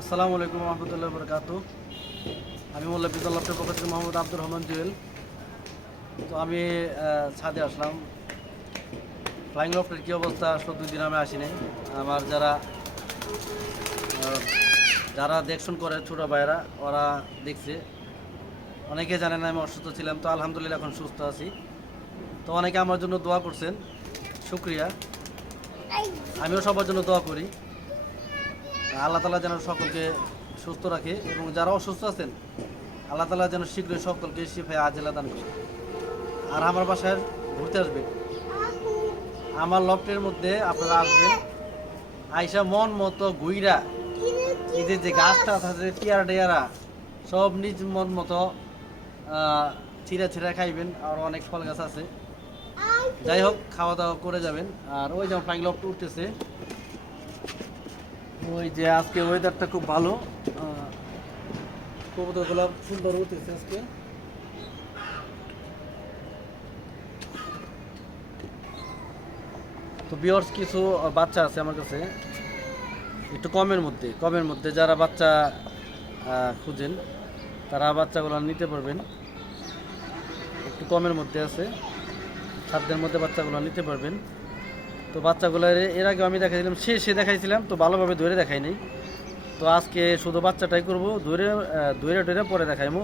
আসসালামু আলাইকুম রহমতুল্লাহ বরকাতু। আমি মোল্লা বিদ্যালয়ের পক্ষ থেকে মোহাম্মদ আব্দুর রহমান জুয়েল। তো আমি ছাদে আসলাম। ফ্লাইং লফটের কী অবস্থা, আসলে 2 দিন আমি আসি নাই। আমার যারা দেখশন করে ছোটো ভাইয়েরা, ওরা দেখছে। অনেকে জানে না আমি অসুস্থ ছিলাম, তো আলহামদুলিল্লাহ এখন সুস্থ আছি। তো অনেকে আমার জন্য দোয়া করছেন, শুক্রিয়া। আমিও সবার জন্য দোয়া করি, আল্লাহ তাআলা যেন সকলকে সুস্থ রাখে, এবং যারা অসুস্থ আছেন আল্লাহ তাআলা যেন শীঘ্রই সকলকে শিফায়ে আজেলা দান করে। আর আমার বাসায় ঘুরতে আসবে, আমার লফটের মধ্যে আপনারা আসবেন, আইসা মন মতো ঘুইরা এদের যে গাছটা আছে টিয়ারা টিয়ারা সব নিজ মন মতো ছিঁড়া ছিঁড়া খাইবেন। আর অনেক ফল গাছ আছে, যাই হোক খাওয়া দাওয়া করে যাবেন। আর ওই যেমন ফ্লাইং লফট উঠতেছে, ওই যে আজকে ওয়েদারটা খুব ভালো, কবুতরগুলো সুন্দর উঠতেছে আজকে। তো ভিউয়ার্স, কিছু বাচ্চা আছে আমার কাছে একটু কমের মধ্যে যারা বাচ্চা খুঁজেন তারা বাচ্চাগুলো নিতে পারবেন। একটু কমের মধ্যে আছে, সাধ্যের মধ্যে বাচ্চাগুলো নিতে পারবেন। তো বাচ্চাগুলো এর আগে আমি দেখাইছিলাম, শেষে দেখাইছিলাম, তো ভালোভাবে ধরে দেখাই নাই। তো আজকে শুধু বাচ্চাটাই করবো, ধরে পরে দেখাইমো,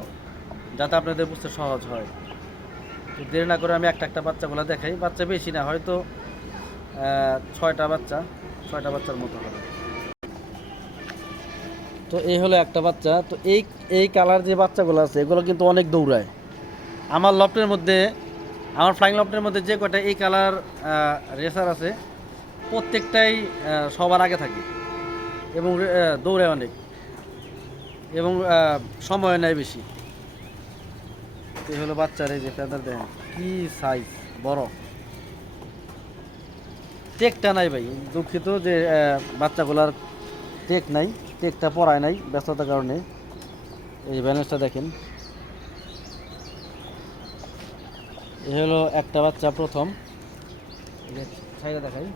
যাতে আপনাদের বুঝতে সহজ হয়। তো দেরি না করে আমি একটা বাচ্চাগুলো দেখাই। বাচ্চা বেশি না, হয়তো 6টা বাচ্চার মতো হবে। তো এই হলো একটা বাচ্চা। তো এই কালার যে বাচ্চাগুলো আছে এগুলো কিন্তু অনেক দৌড়ায়। আমার লফটের মধ্যে, আমার ফ্লাইং লফটের মধ্যে যে কটা এই কালার রেসার আছে প্রত্যেকটাই সবার আগে থাকে, এবং দৌড়ায় অনেক, এবং সময় নেয় বেশি। এই হলো বাচ্চার, এই যে ফেদার দেখেন কি সাইজ বড়। টেকটা নাই ভাই, দুঃখিত যে বাচ্চাগুলার টেক নাই, টেকটা পড়ায় নাই ব্যস্ততার কারণে। এই ব্যালেন্সটা দেখেন। এ হলো একটা বাচ্চা প্রথম, ছাইরা দেখাই।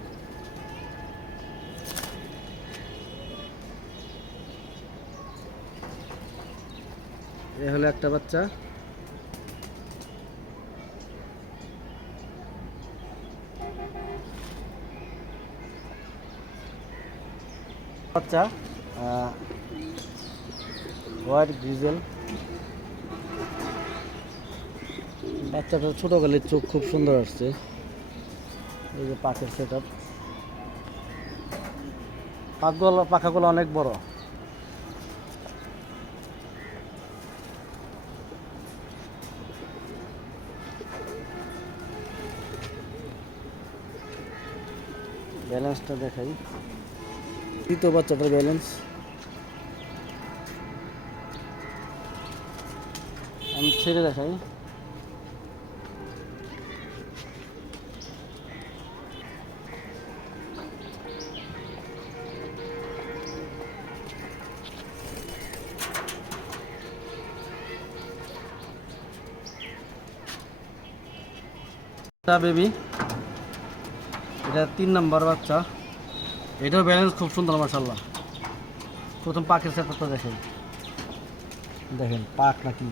এ হলো একটা বাচ্চা। বাচ্চা হোয়াইট গ্রিজেল। বাচ্চাটা ছোটো কালের চোখ খুব সুন্দর আসছে। এই যে পাখের সেট আপ, পাখাগুলো অনেক বড়। ব্যালেন্সটা দেখাই, দ্বিতীয় বাচ্চাটার ব্যালেন্স আমি ছেড়ে দেখাই। বেবি, এটা 3 নম্বর বাচ্চা। এটাও ব্যালেন্স খুব সুন্দর মাশাআল্লাহ। প্রথম পাখের সেটআপটা দেখেন, দেখেন পাখ নাকি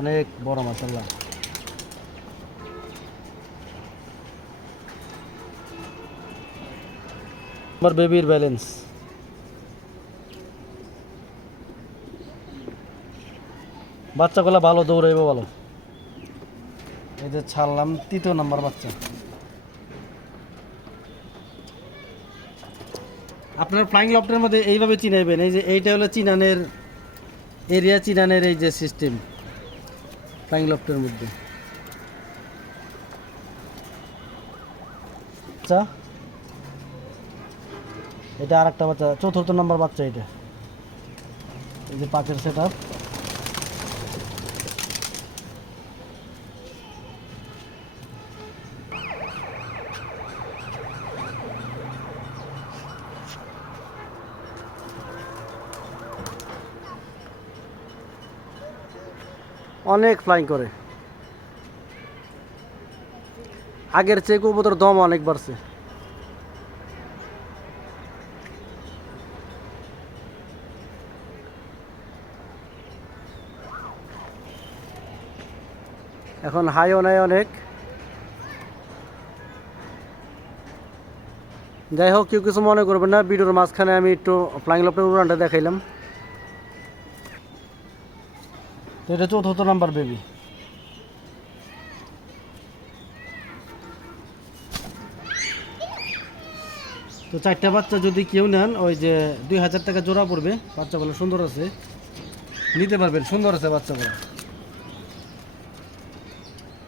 অনেক বড় মাশাআল্লাহ। আমার বেবির ব্যালেন্স, বাচ্চাগুলো ভালো দৌড়াইব ভালো। এই যে ছাড়লাম 3য় নম্বর বাচ্চা। আপনার ফ্লাইং লফটের মধ্যে এইভাবে চিনাইবেন, এই যে এইটা হলো চিনানের এরিয়া, চিনানের এই যে সিস্টেম ফ্লাইং লফটের মধ্যে। আচ্ছা, এটা আর একটা বাচ্চা, 4র্থ নম্বর বাচ্চা। এটা এই যে পাখের সেট আপ। অনেক ফ্লাইং করে, আগের চেয়ে কবুতর দম অনেক বাড়ছে। এখন হাইও নাই অনেক। যাই হোক, কেউ কিছু মনে করবেন না, ভিডিওর মাঝখানে আমি একটু ফ্লাইং লফটের উড়ানটা দেখাইলাম। তো এটা ৪র্থ নাম্বার বেবি। তো 4টা বাচ্চা যদি কেউ নেন, ওই যে 2000 টাকা জোড়া পড়বে। বাচ্চাগুলো সুন্দর আছে, নিতে পারবেন, সুন্দর আছে বাচ্চাগুলো।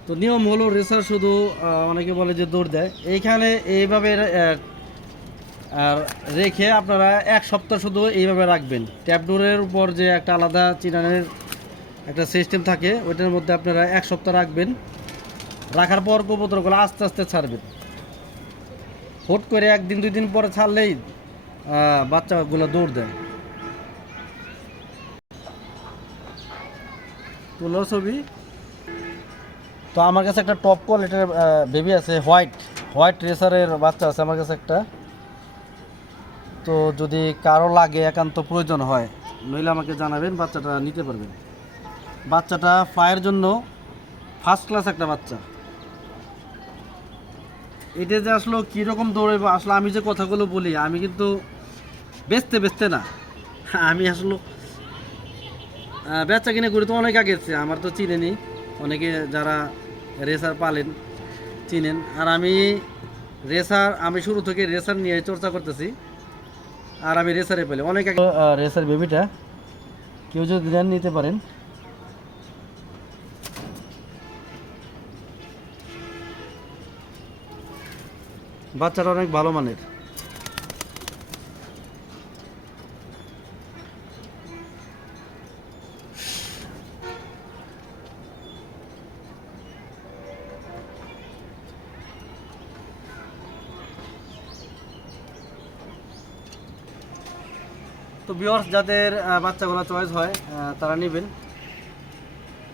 তো নিয়ম হলো রেসার শুধু অনেকে বলে যে দৌড় দেয়, এইখানে এইভাবে আর রেখে আপনারা 1 সপ্তাহ শুধু এইভাবে রাখবেন। ট্যাপডোরের উপর যে একটা আলাদা চিনানের একটা সিস্টেম থাকে, ওইটার মধ্যে আপনারা 1 সপ্তাহ রাখবেন। রাখার পর কবুতরগুলো আস্তে আস্তে ছাড়বেন। হুট করে 1 দিন 2 দিন পরে ছাড়লেই বাচ্চাগুলো দৌড় দেয়। তুলো ছবি। তো আমার কাছে একটা টপ কোয়ালিটির বেবি আছে, হোয়াইট রেসারের বাচ্চা আছে আমার কাছে একটা। তো যদি কারো লাগে, একান্ত প্রয়োজন হয়, নইলে আমাকে জানাবেন, বাচ্চাটা নিতে পারবেন। বাচ্চাটা ফ্লাইয়ের জন্য ফার্স্ট ক্লাস একটা বাচ্চা। এটা যে আসলে কীরকম দৌড়ে, আসলে আমি যে কথাগুলো বলি, আমি কিন্তু বেচতে না, আমি আসলে বেচা কিনে করি তো অনেক আগে। আমার তো চিনেনি, অনেকে যারা রেসার পালেন চিনেন। আর আমি শুরু থেকে রেসার নিয়ে চর্চা করতেছি, আর আমি রেসারে পেলে অনেক আগে। রেসার বেবিটা কেউ যদি নেন, নিতে পারেন। বাচ্চাটা অনেক ভালো মানের। তো ভিউয়ার্স, যাদের বাচ্চাগুলো চয়েস হয় তারা নেবেন।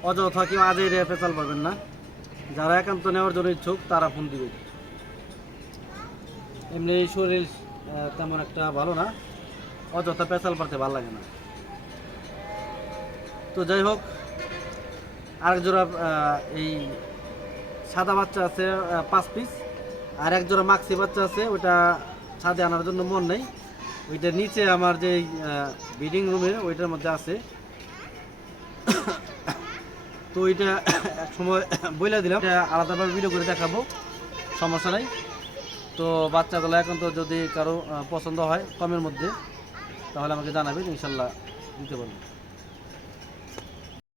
অযথা কেউ আজই পেঁচাল পাবেন না। যারা একান্ত নেওয়ার জন্য ইচ্ছুক তারা ফোন দিবেন। এমনি শরীর তেমন একটা ভালো না, অযথা পেঁচাল পারতে ভালো লাগে না। তো যাই হোক, আরেক জোড়া এই সাদা বাচ্চা আছে 5 পিস, আর এক জোড়া মাক্সি বাচ্চা আছে, ওইটা ছাদে আনার জন্য মন নেই। ওইটা নিচে আমার যে ব্রিডিং রুমে ওইটার মধ্যে আছে। তো ওইটা এক সময় বইলা দিলাম, আলাদাভাবে ভিডিও করে দেখাবো, সমস্যা নাই। তো বাচ্চাগুলো এখন তো যদি কারো পছন্দ হয় কমের মধ্যে, তাহলে আমাকে জানাবেন, ইনশাল্লাহ দিতে পারবো।